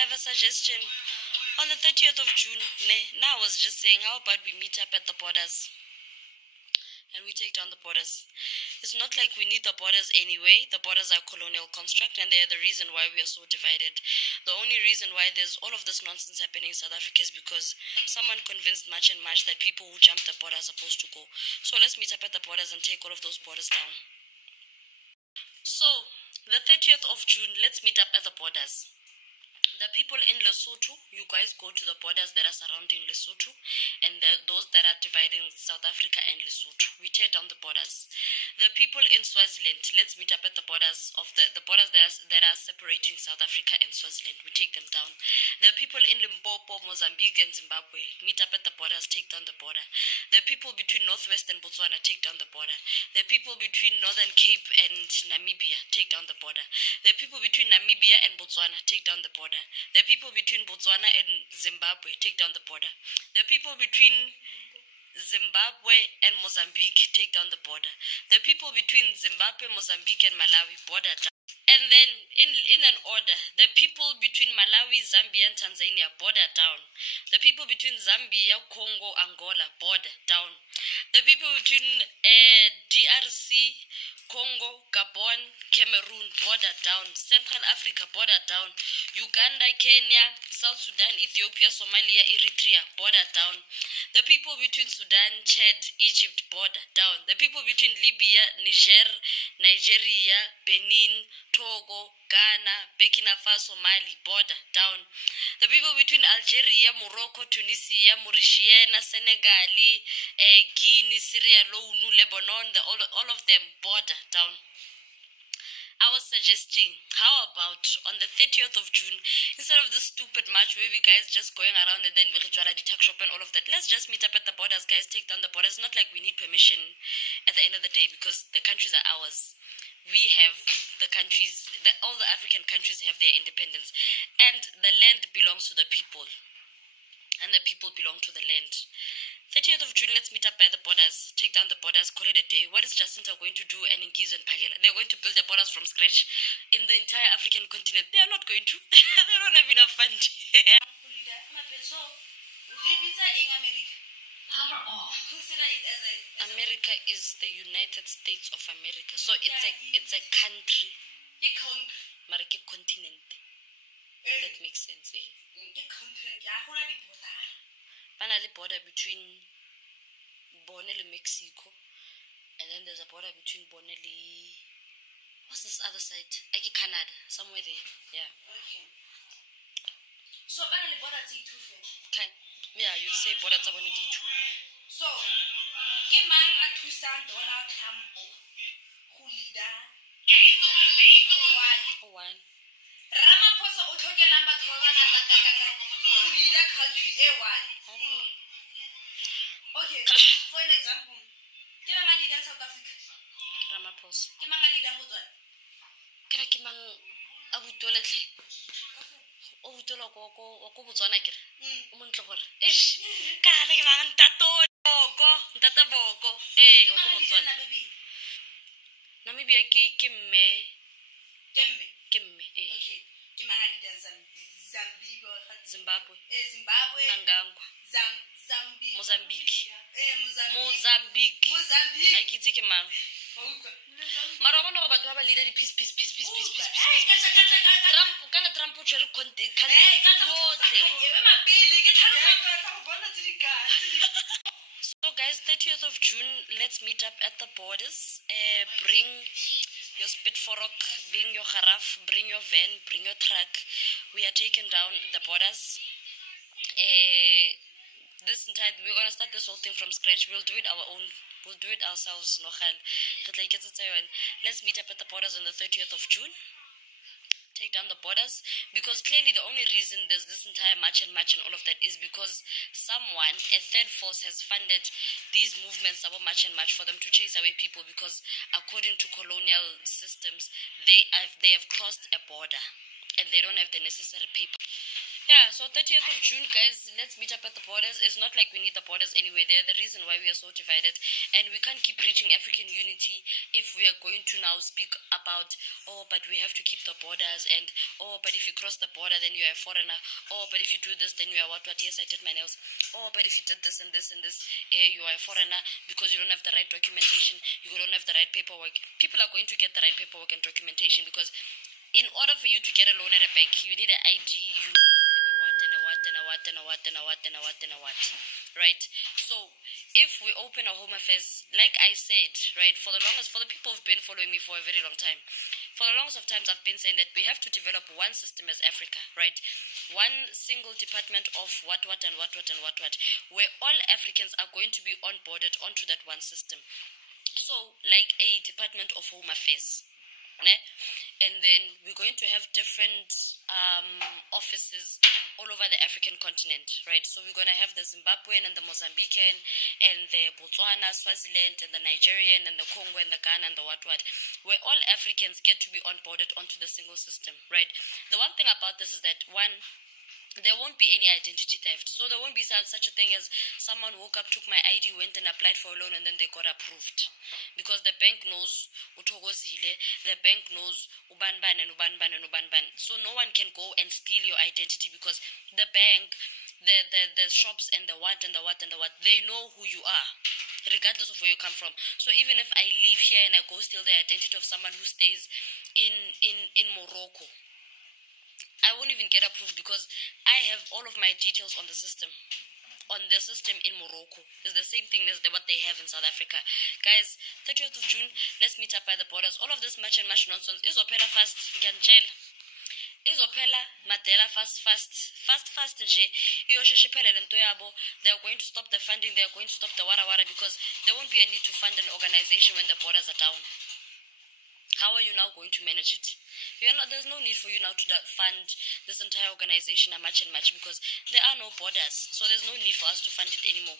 have a suggestion. On the 30th of June, now I was just saying, how about we meet up at the borders? And we take down the borders. It's not like we need the borders anyway. The borders are a colonial construct, and they are the reason why we are so divided. The only reason why there's all of this nonsense happening in South Africa is because someone convinced much and much that people who jump the border are supposed to go. So let's meet up at the borders and take all of those borders down. So, the 30th of June, let's meet up at the borders. The people in Lesotho, you guys go to the borders that are surrounding Lesotho, and those that are dividing South Africa and Lesotho. We tear down the borders. The people in Swaziland, let's meet up at the borders of the borders that are separating South Africa and Swaziland. We take them down. The people in Limpopo, Mozambique, and Zimbabwe, meet up at the borders, take down the border. The people between Northwest and Botswana, take down the border. The people between Northern Cape and Namibia, take down the border. The people between Namibia and Botswana, take down the border. The people between Botswana and Zimbabwe, take down the border. The people between Zimbabwe and Mozambique, take down the border. The people between Zimbabwe, Mozambique, and Malawi, border down. And then, in an order, the people between Malawi, Zambia, and Tanzania, border down. The people between Zambia, Congo, Angola, border down. The people between DRC, Congo, Gabon, Cameroon, border down. Central Africa, border down. Uganda, Kenya, South Sudan, Ethiopia, Somalia, Eritrea, border down. The people between Sudan, Chad, Egypt, border down. The people between Libya, Nigeria, Benin, Togo, Ghana, Burkina Faso, Mali, border down. The people between Algeria, Morocco, Tunisia, Mauritius, Senegal, Guinea, Syria, Lebanon, all of them, border down. I was suggesting, how about on the 30th of June, instead of this stupid march where we guys just going around and then we ritual the tax shop and all of that, let's just meet up at the borders, guys, take down the borders. Not like we need permission at the end of the day because the countries are ours. We have the countries, all the African countries have their independence, and the land belongs to the people, and the people belong to the land. 30th of June, let's meet up by the borders, take down the borders, call it a day. What is Jacinta going to do and Ngizo and Pagela? They're going to build their borders from scratch in the entire African continent. They are not going to. They don't have enough fund. Consider it as America is the United States of America. So it's a country. Marike continent. If that makes sense. Finally, border between Bone and Mexico, and then there's a border between Bone and what's this other side? Like Canada, somewhere there. Yeah. Okay. So finally, border is two. Yeah, you'd say border is one two. So, Kimang at Tucson, Donald Trump, who leader? One. Ramaphosa uthoke number 12 who leader country A1. I don't know. Okay, for an example, ke mang leader in South Africa? Ramaphosa. Ke mang leader in Botswana? Ke mang abutoletle. O butola go Botswana kere. O montle gore. Eish, ka rata ke mang ntata boko. Go Botswana. Namibia ke mme. Okay. Zimbabwe. Nangangwa. Mozambique. I can take a man. Maroma no batho ba leader peace. Trump tshwere content kan yotle. So guys, 30th of June, let's meet up at the borders. Bring your spit fork, bring your giraffe, bring your van, bring your truck. We are taking down the borders. This entire, we're gonna start this whole thing from scratch. We'll do it our own. We'll do it ourselves. Let's meet up at the borders on the 30th of June. Take down the borders, because clearly the only reason there's this entire march and all of that is because someone, a third force, has funded these movements about march for them to chase away people, because according to colonial systems, they have crossed a border and they don't have the necessary paper. Yeah, so 30th of June, guys, let's meet up at the borders. It's not like we need the borders anyway. They're the reason why we are so divided. And we can't keep preaching African unity if we are going to now speak about, oh, but we have to keep the borders, and, oh, but if you cross the border, then you're a foreigner. Oh, but if you do this, then you are what? Yes, I did my nails. Oh, but if you did this and this and this, you are a foreigner because you don't have the right documentation, you don't have the right paperwork. People are going to get the right paperwork and documentation because in order for you to get a loan at a bank, you need an ID, you need to have a what and a what and a what and a what and a what and a what and a what, right? So if we open a home affairs, like I said, right, for the people who've been following me for a very long time, for the longest of times I've been saying that we have to develop one system as Africa, right? One single department of what and what and what, where all Africans are going to be onboarded onto that one system. So, like a Department of Home Affairs, né? And then we're going to have different offices all over the African continent, right? So we're going to have the Zimbabwean and the Mozambican and the Botswana, Swaziland and the Nigerian and the Congo and the Ghana and the what, where all Africans get to be onboarded onto the single system, right? The one thing about this is that, one, there won't be any identity theft. So there won't be such a thing as someone woke up, took my ID, went and applied for a loan, and then they got approved. Because the bank knows utogozile, the bank knows ubanban and ubanban and ubanban. So no one can go and steal your identity because the bank, the shops and the what and the what and the what, they know who you are, regardless of where you come from. So even if I live here and I go steal the identity of someone who stays in Morocco, I won't even get approved because I have all of my details on the system. On the system in Morocco. It's the same thing as what they have in South Africa. Guys, 30th of June, let's meet up by the borders. All of this much and much nonsense is opera fast. Izophela madela fast nje iyosheshiphelele lento yabo. They are going to stop the funding, they are going to stop the wara because there won't be a need to fund an organization when the borders are down. How are you now going to manage it? There's no need for you now to fund this entire organization much and much because there are no borders. So there's no need for us to fund it anymore.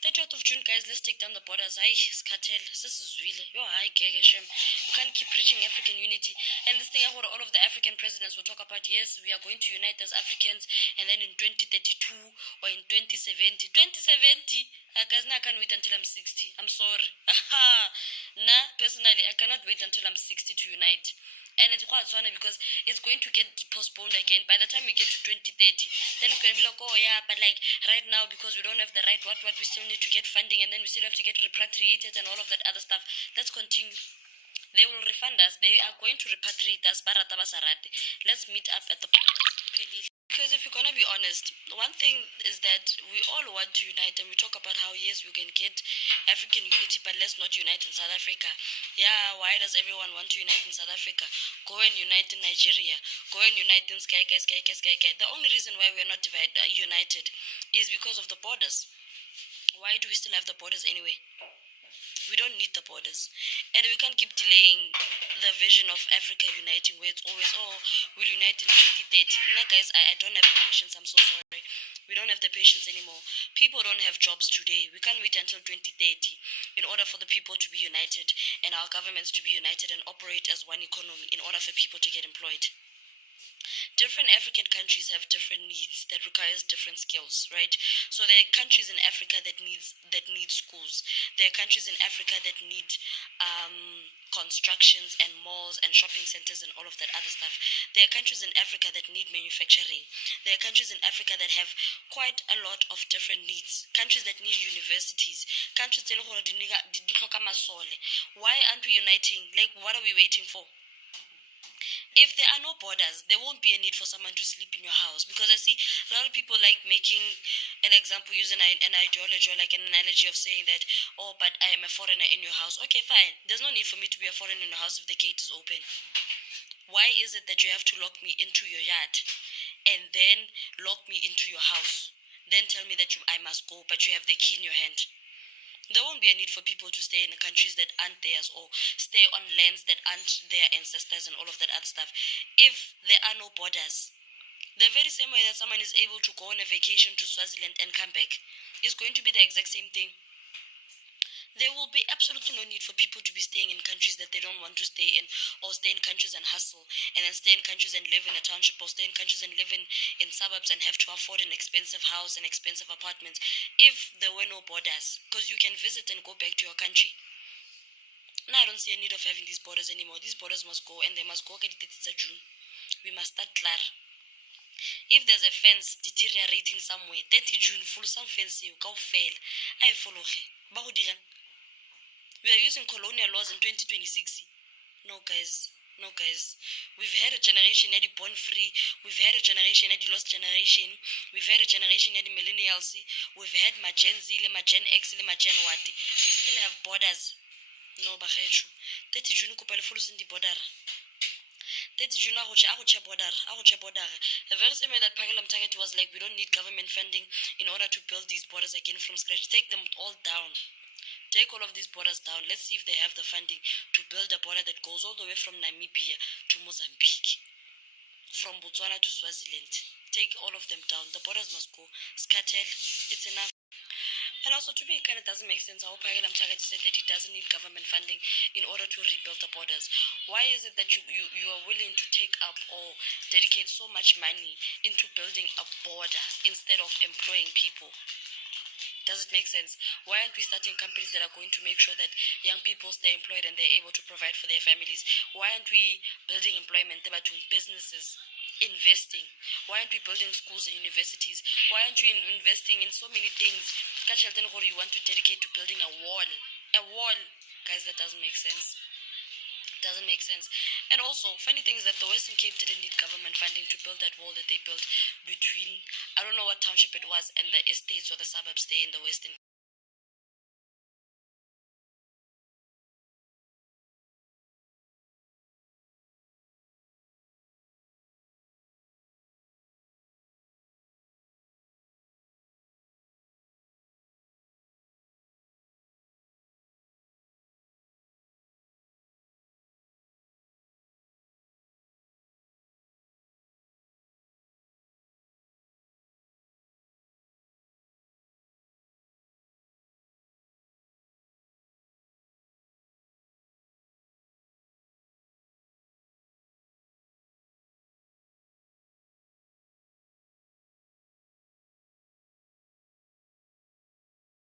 30th of June, guys, let's take down the borders. Hi, Skatel, this is really. Hi, Gegeshem. You can't keep preaching African unity. And this thing, all of the African presidents will talk about, yes, we are going to unite as Africans, and then in 2032 or in 2070. 2070? Guys, now I can't wait until I'm 60. I'm sorry. Personally, I cannot wait until I'm 60 to unite. And it's quite funny because it's going to get postponed again. By the time we get to 2030, then we're going to be like, oh yeah, but like right now because we don't have the right what, we still need to get funding and then we still have to get repatriated and all of that other stuff. Let's continue. They will refund us. They are going to repatriate us. Let's meet up at the borders. Because if you're going to be honest, one thing is that we all want to unite and we talk about how, yes, we can get African unity, but let's not unite in South Africa. Yeah, why does everyone want to unite in South Africa? Go and unite in Nigeria. Go and unite in Sky. The only reason why we're not united is because of the borders. Why do we still have the borders anyway? We don't need the borders. And we can't keep delaying the vision of Africa uniting where it's always, oh, we'll unite in 2030. Nah, guys, I don't have the patience. I'm so sorry. We don't have the patience anymore. People don't have jobs today. We can't wait until 2030 in order for the people to be united and our governments to be united and operate as one economy in order for people to get employed. Different African countries have different needs that requires different skills, right? So there are countries in Africa that need schools. There are countries in Africa that need constructions and malls and shopping centers and all of that other stuff. There are countries in Africa that need manufacturing. There are countries in Africa that have quite a lot of different needs. Countries that need universities. Countries that why aren't we uniting? Like, what are we waiting for? If there are no borders, there won't be a need for someone to sleep in your house. Because I see a lot of people like making an example using an ideology or like an analogy of saying that, oh, but I am a foreigner in your house. Okay, fine. There's no need for me to be a foreigner in your house if the gate is open. Why is it that you have to lock me into your yard and then lock me into your house? Then tell me that I must go, but you have the key in your hand. There won't be a need for people to stay in the countries that aren't theirs or stay on lands that aren't their ancestors and all of that other stuff. If there are no borders, the very same way that someone is able to go on a vacation to Swaziland and come back is going to be the exact same thing. There will be absolutely no need for people to be staying in countries that they don't want to stay in, or stay in countries and hustle, and then stay in countries and live in a township, or stay in countries and live in suburbs and have to afford an expensive house and expensive apartments if there were no borders. Because you can visit and go back to your country. Now I don't see a need of having these borders anymore. These borders must go, and they must go. June. We must start clear. If there's a fence deteriorating somewhere, 30 June, full some fence, you go fail. I follow her. We are using colonial laws in 2026. No, guys. No, guys. We've had a generation that is born free. We've had a generation that is lost generation. We've had a generation that is millennials. We've had my Gen Z, my Gen X, my Gen what. We still have borders. No, Bahechu. 30 June, Kupal full Cindy border. 30 June, Ahucha border. Ahucha border. The very same way that Pagelam Target was like, we don't need government funding in order to build these borders again from scratch. Take them all down. Take all of these borders down. Let's see if they have the funding to build a border that goes all the way from Namibia to Mozambique, from Botswana to Swaziland. Take all of them down. The borders must go. Scatter. It's enough. And also, to me, it kind of doesn't make sense how Pagelam Target said that he doesn't need government funding in order to rebuild the borders. Why is it that you are willing to take up or dedicate so much money into building a border instead of employing people? Does it make sense? Why aren't we starting companies that are going to make sure that young people stay employed and they're able to provide for their families? Why aren't we building employment? They're doing businesses, investing. Why aren't we building schools and universities? Why aren't we investing in so many things? You want to dedicate to building a wall. A wall. Guys, that doesn't make sense. Doesn't make sense. And also, funny thing is that the Western Cape didn't need government funding to build that wall that they built between, I don't know what township it was, and the estates or the suburbs there in the Western